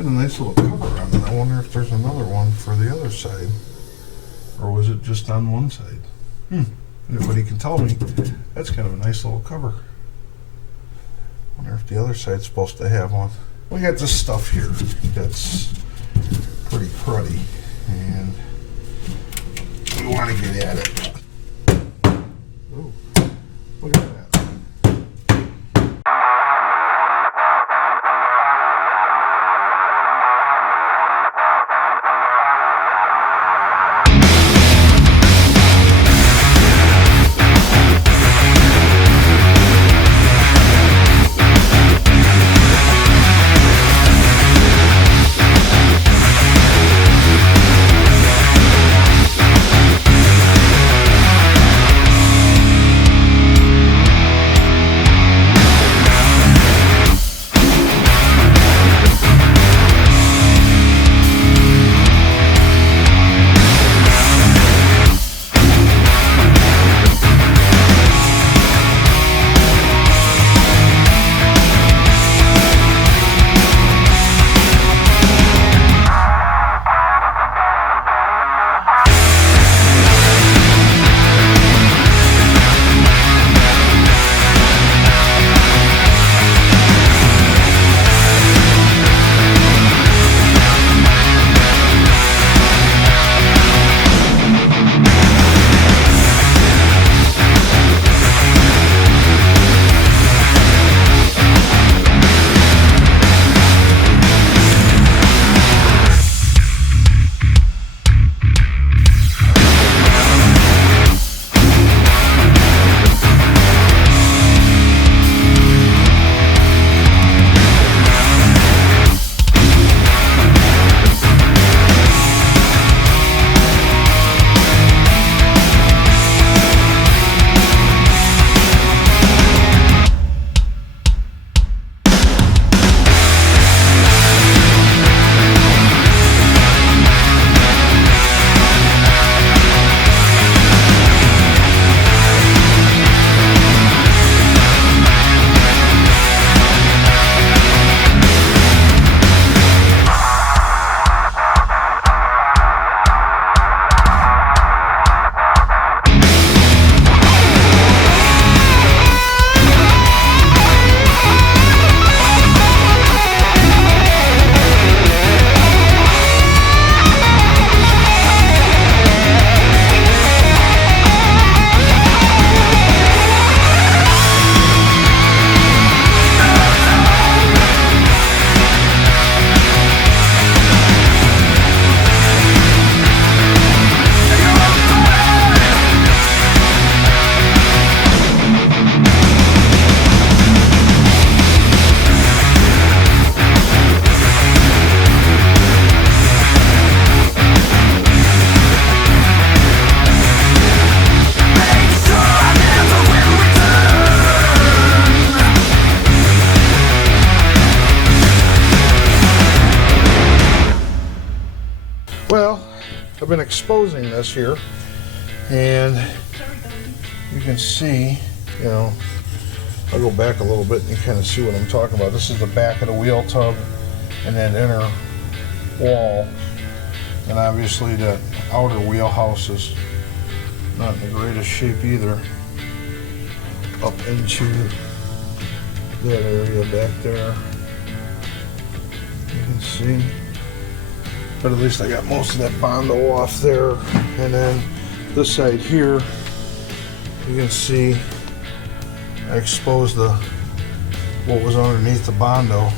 Got a nice little cover on it. I wonder if there's another one for the other side. Or was it just on one side? Anybody can tell me. That's kind of a nice little cover. Wonder if the other side's supposed to have one. We got this stuff here that's pretty cruddy, and we want to get at it. Ooh, look at that. Well, I've been exposing this here, and you can see, you know, I'll go back a little bit and you kind of see what I'm talking about. This is the back of the wheel tub and that inner wall, and obviously the outer wheelhouse is not in the greatest shape either, up into that area back there. You can see, but at least I got most of that Bondo off there. And then this side here, you can see I exposed what was underneath the Bondo.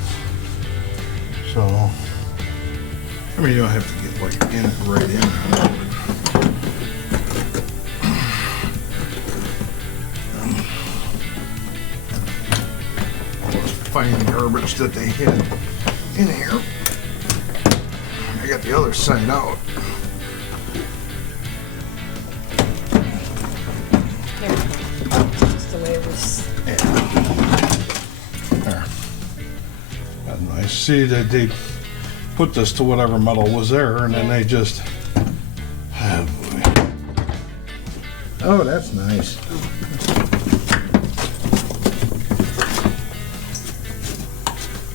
So, I mean, you don't have to get like in right in on it. Finding the garbage that they hid in here. I got the other side out. Just the way it was. Yeah. There. That's nice. See that they put this to whatever metal was there, and then they just. Oh boy. Oh, that's nice.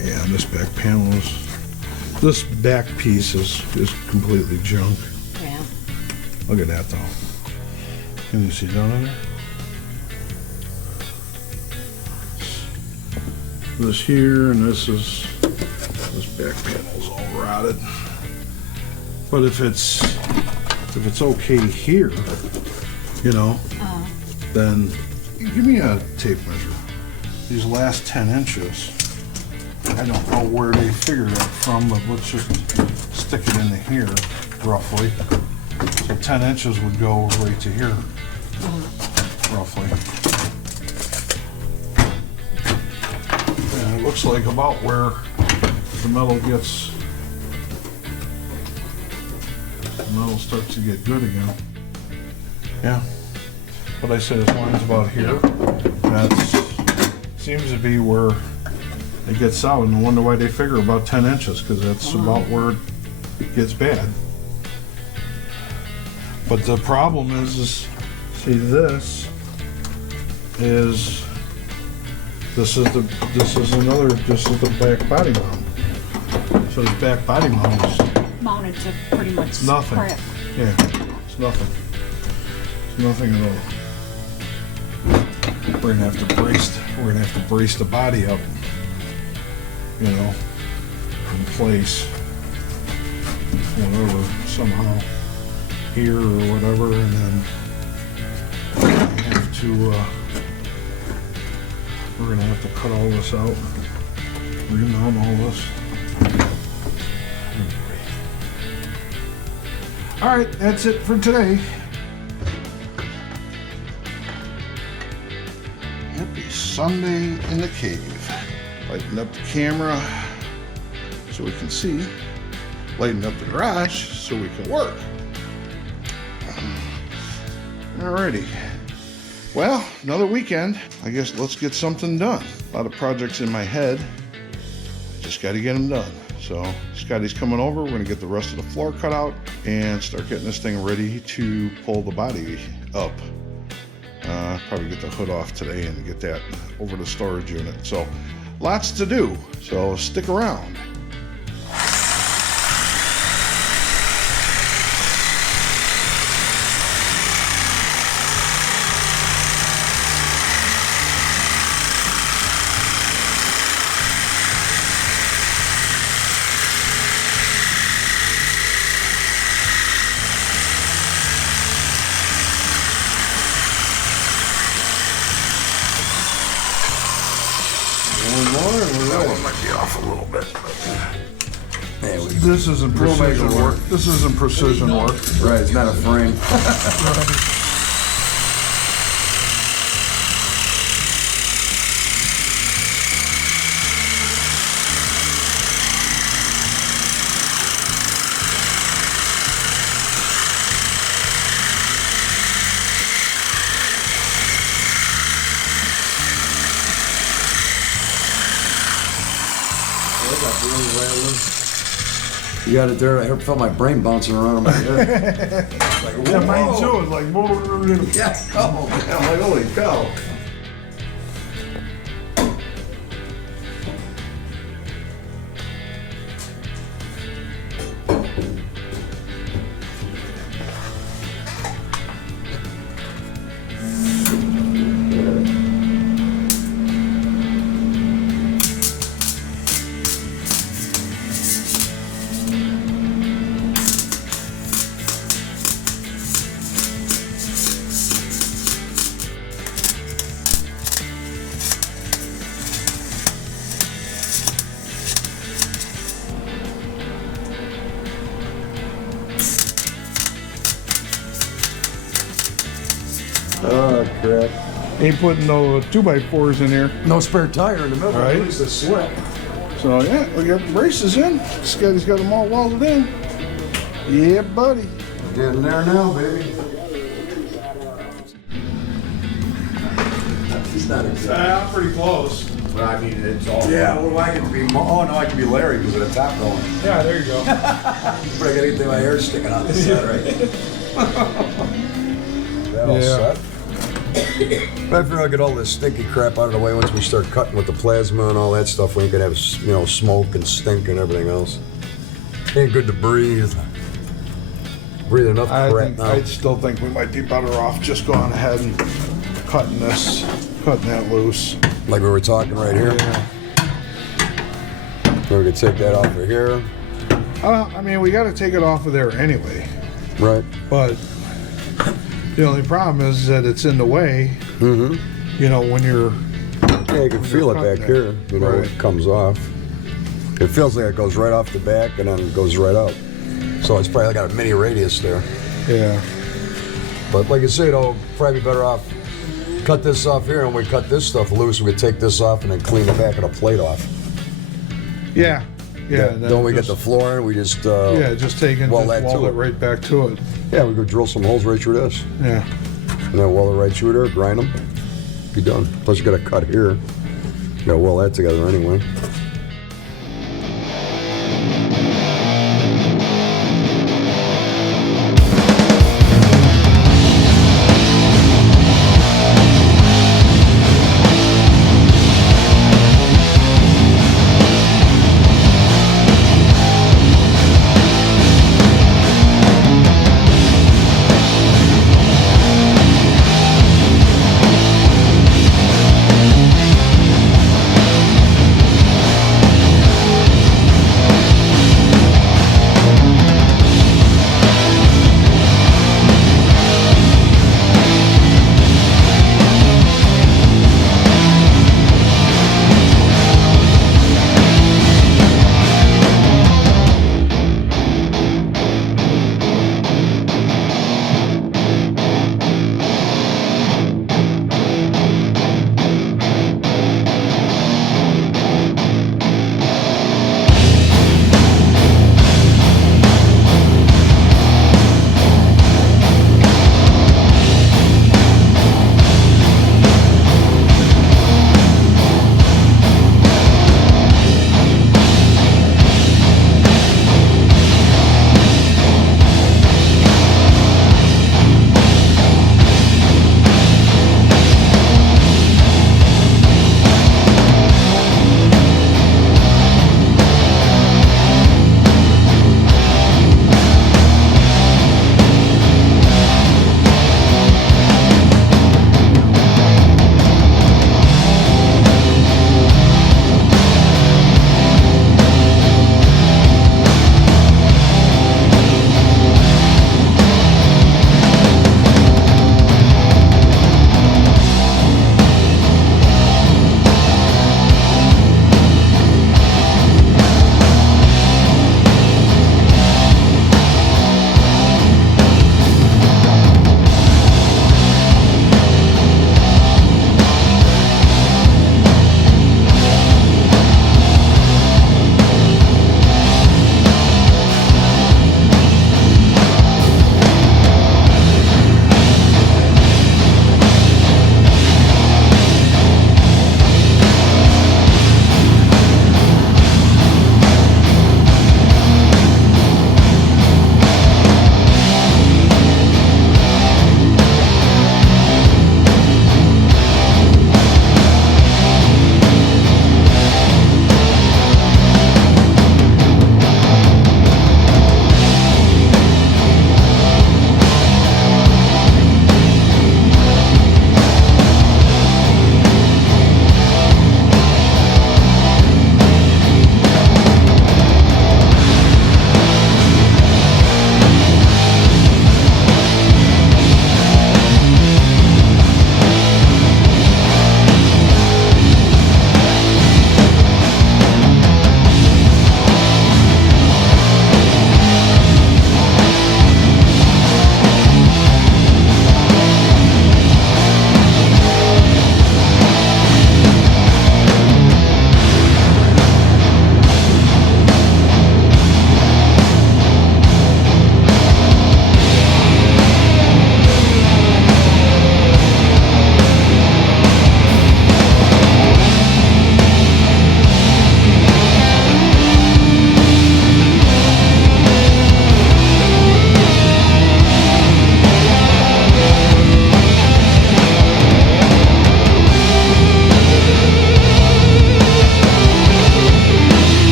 Yeah, this back panel is This back piece is completely junk. Yeah. Look at that though. Can you see down in there? This here and this back panel's all rotted. But if it's okay here, you know, then give me a tape measure. These last 10 inches, I don't know where they figured that from, but let's just stick it into here, roughly. So 10 inches would go right to here, roughly. And it looks like about where the metal starts to get good again. Yeah. But I said as long as about here, that seems to be where it gets out. And I wonder why they figure about 10 inches, because that's about where it gets bad. But the problem is see, this is the back body mount. So this back body mount is Mounted to pretty much nothing. crap. Yeah, it's nothing. It's nothing at all. We're gonna have to brace the body up, you know, in place, whatever, somehow here or whatever, and then we're gonna have to cut all this out, remount all this. All right, that's it for today. Happy Sunday in the cave. Lighten up the camera so we can see. Lighten up the garage so we can work. Alrighty. Well, another weekend. I guess let's get something done. A lot of projects in my head. I just got to get them done. So Scotty's coming over. We're gonna get the rest of the floor cut out and start getting this thing ready to pull the body up. Probably get the hood off today and get that over the storage unit. So lots to do. So stick around. That one might be off a little bit. This isn't precision work. This isn't precision work. Right, it's not a frame. You got it there. I felt my brain bouncing around in my head. Like, Yeah, mine too. It's like, yeah, oh man, I'm like, holy cow. Oh crap. Ain't putting no 2x4s in here. No spare tire in the middle. Right. At least it's slick. So yeah, we got the braces in. Scotty's got them all welded in. Yeah, buddy. Getting there now, baby. He's not exactly. I'm pretty close. But I mean, it's all. Yeah, well, I can be. Oh no, I can be Larry because of the top going. Yeah, there you go. But I got anything my hair sticking out the side, right? That all set. But I figure I'll get all this stinky crap out of the way once we start cutting with the plasma and all that stuff. We ain't gonna have, you know, smoke and stink and everything else. Ain't good to breathe. Breathe enough crap now. I still think we might be better off just going ahead and cutting that loose. Like we were talking right here. Yeah. Then we could take that off of here. I mean, we got to take it off of there anyway. Right. But the only problem is that it's in the way. Mm-hmm. You know, when you're. Yeah, you can feel it back here. You know, Right. it comes off. It feels like it goes right off the back and then it goes right out. So it's probably got a mini radius there. Yeah. But like you say, though, probably better off cut this off here, and we cut this stuff loose. We could take this off and then clean the back of the plate off. Yeah. Yeah. and then Don't we get just- the floor in? We just Yeah, just take and weld just that weld to it it. right back to it. Yeah, we could drill some holes right through this, Yeah. and then weld it right through there, grind them, be done. Plus you got to cut here. You got to weld that together anyway.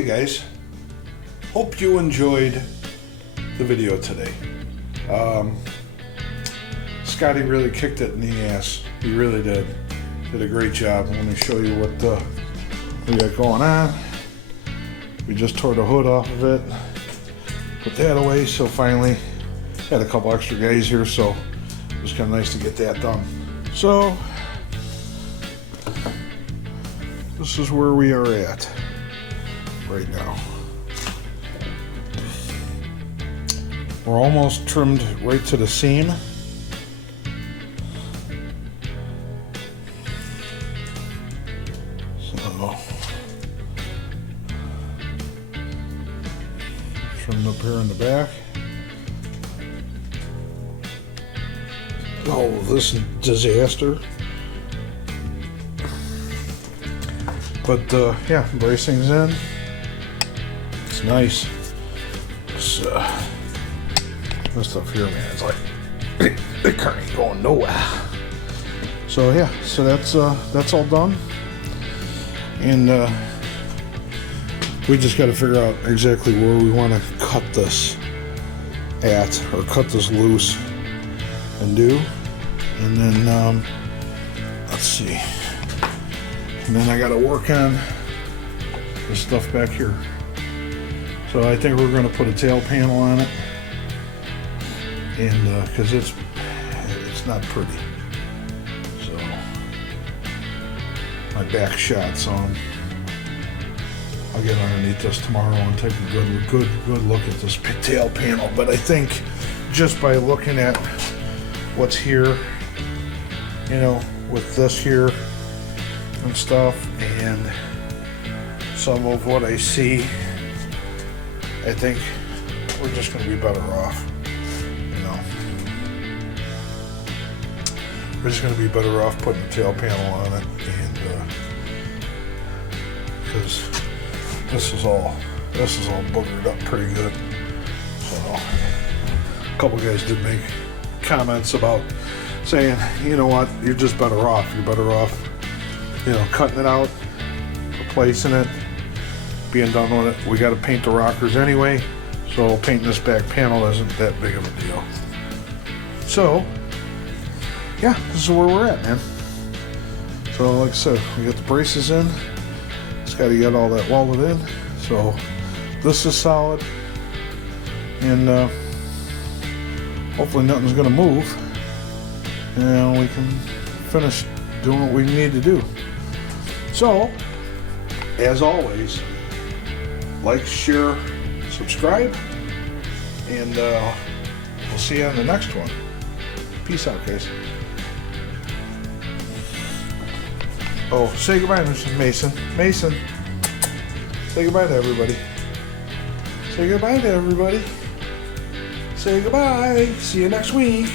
hey guys, hope you enjoyed the video today. Scotty really kicked it in the ass. He really did. Did a great job. Let me show you what we got going on. We just tore the hood off of it, put that away, so finally had a couple extra guys here, so it was kind of nice to get that done. So this is where we are at right now. We're almost trimmed right to the seam. So trimmed up here in the back. Oh, this disaster. But yeah, bracing's in. It's nice. This stuff here, man, it's like the car ain't going nowhere. So yeah, so that's all done, and we just got to figure out exactly where we want to cut this at, or cut this loose and do, and then let's see, and then I got to work on this stuff back here. So I think we're going to put a tail panel on it, and because it's not pretty. So my back shot, so I'll get underneath this tomorrow and take a good look at this tail panel. But I think just by looking at what's here, you know, with this here and stuff, and some of what I see, I think we're just going to be better off. You know, we're just going to be better off putting a tail panel on it, and because this is all boogered up pretty good. So a couple guys did make comments about saying, you know what, you're just better off. You're better off, you know, cutting it out, replacing it, being done with it. We got to paint the rockers anyway, so painting this back panel isn't that big of a deal. So yeah, this is where we're at, man. So like I said, we got the braces in. Scotty got all that welded in, so this is solid, and hopefully nothing's gonna move, and we can finish doing what we need to do. So as always, like, share, subscribe, and we'll see you on the next one. Peace out, guys. Oh, say goodbye, Mr. Mason. Mason, say goodbye to everybody. Say goodbye to everybody. Say goodbye. See you next week.